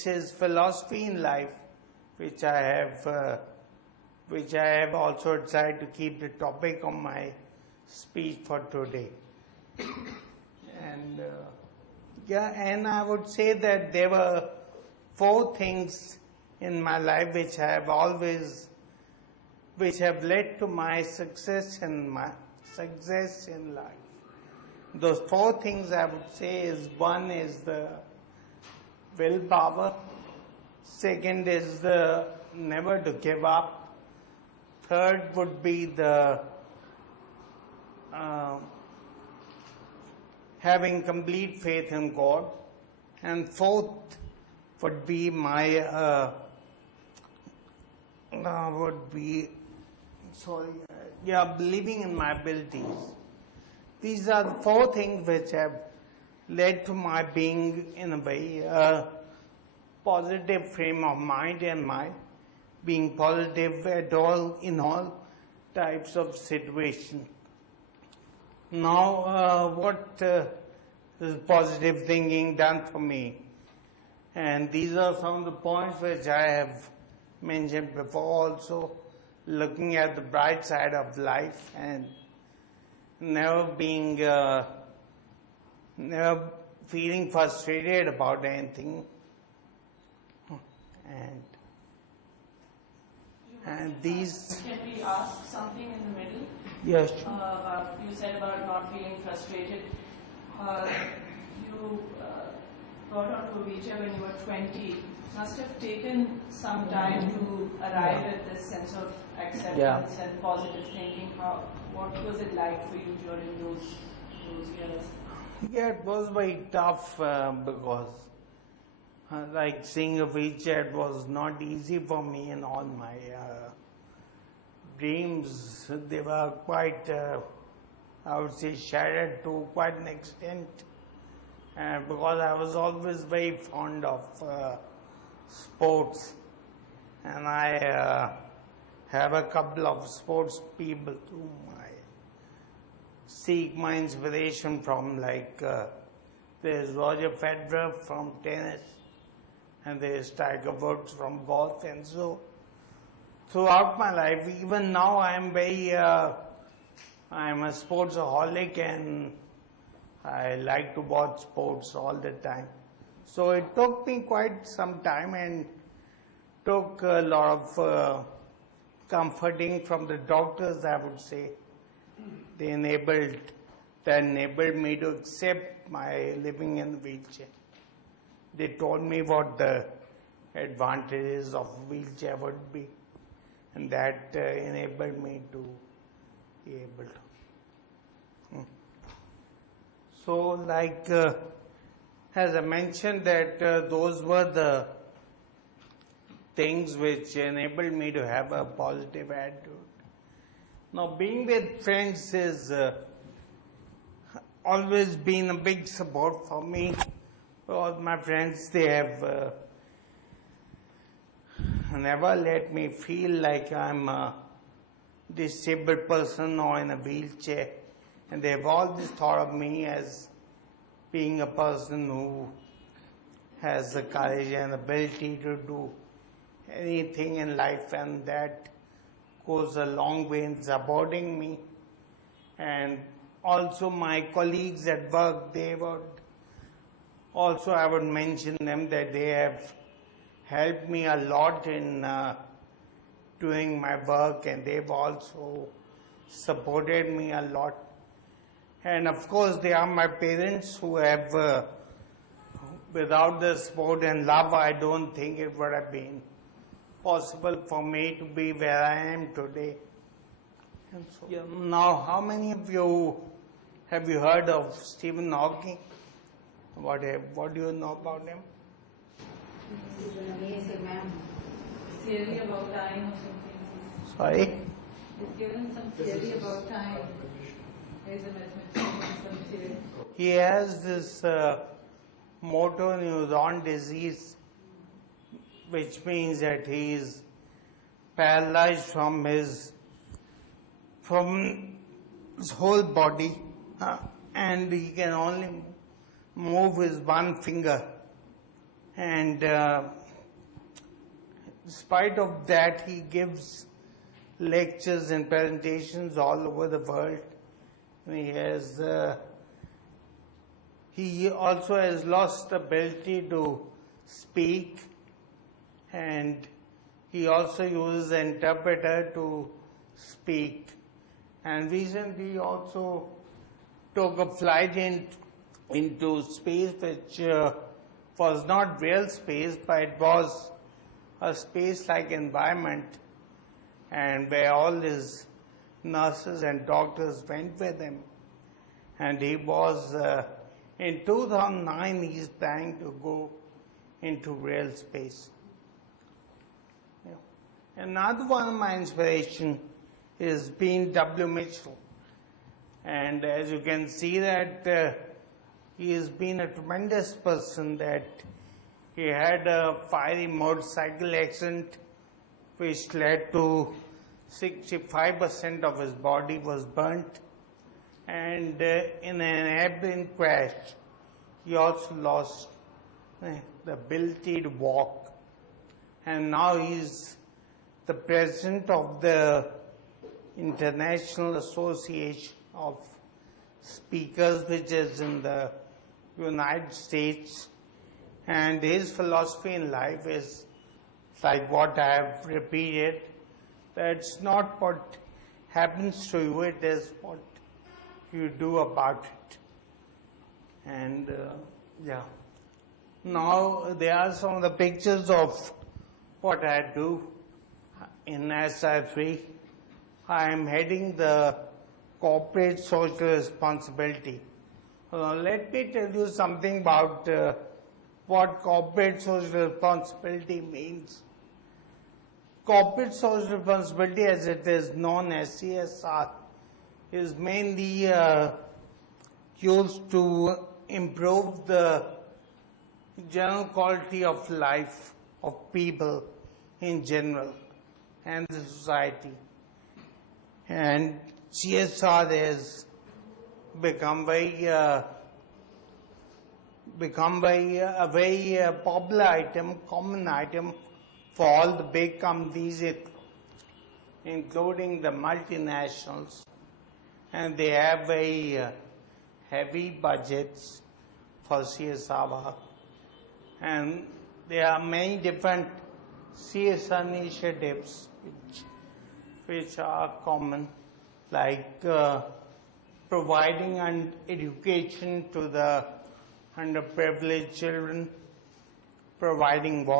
it's his philosophy in life, which I have also decided to keep the topic of my speech for today. And and I would say that there were 4 things in my life which have led to my success in life. Those 4 things I would say is: one is the willpower, second is the never to give up, third would be the having complete faith in God, and fourth would be my believing in my abilities. These are the 4 things which have led to my being in a very positive frame of mind, and my being positive in all types of situations. Now, what is positive thinking done for me? And these are some of the points which I have mentioned before also: looking at the bright side of life and never feeling frustrated about anything. And these... Can we ask something in the middle? Yes. You said about not feeling frustrated. You got onto a wheelchair when you were 20. Must have taken some time to arrive at this sense of acceptance and positive thinking. What was it like for you during those years? Yeah, it was very tough because like seeing a wheelchair, it was not easy for me, and all my dreams, they were quite, I would say, shattered to quite an extent, because I was always very fond of sports, and I have a couple of sports people whom I seek my inspiration from, like there's Roger Federer from tennis, and there's Tiger Woods from golf. And so throughout my life, even now, I'm a sportsaholic, and I like to watch sports all the time. So it took me quite some time, and took a lot of comforting from the doctors, I would say. They enabled me to accept my living in a wheelchair. They told me what the advantages of wheelchair would be, and that enabled me to be able to. So, like, as I mentioned, that those were the things which enabled me to have a positive attitude. Now, being with friends has always been a big support for me. Because my friends, they have never let me feel like I'm a disabled person or in a wheelchair. And they've always thought of me as being a person who has the courage and ability to do anything in life, and that goes a long way in supporting me. And also my colleagues at work, they would also, I would mention them, that they have helped me a lot in doing my work, and they've also supported me a lot. And of course, they are my parents, who have, without the support and love, I don't think it would have been possible for me to be where I am today. And so, now, how many of you have you heard of Stephen Hawking? What do you know about him? He's an amazing man. Theory about time or something. Sorry? He's given some theory about time. He's a mathematician, some theory. He has this motor neuron disease, which means that he is paralyzed from his whole body, and he can only move his one finger. And in spite of that, he gives lectures and presentations all over the world. He also has lost the ability to speak, and he also uses an interpreter to speak. And recently he also took a flight into space, which was not real space, but it was a space-like environment, and where all his nurses and doctors went with him. And he was, in 2009, he's planning to go into real space. Yeah. Another one of my inspiration is being W. Mitchell. And as you can see that he has been a tremendous person, that he had a fiery motorcycle accident which led to 65% of his body was burnt, and in an airplane crash he also lost the ability to walk, and now he's the president of the International Association of Speakers, which is in the United States. And his philosophy in life is like what I have repeated, that it's not what happens to you, it is what you do about it. And yeah. Now there are some of the pictures of what I do in Asad Rafi. I am heading the corporate social responsibility. Let me tell you something about what corporate social responsibility means. Corporate social responsibility, as it is known as CSR, is mainly used to improve the general quality of life of people in general and the society. And CSR has become a very popular item, common item for all the big companies, including the multinationals, and they have very heavy budgets for CSR work. And there are many different CSR initiatives which are common, like providing an education to the underprivileged children, providing water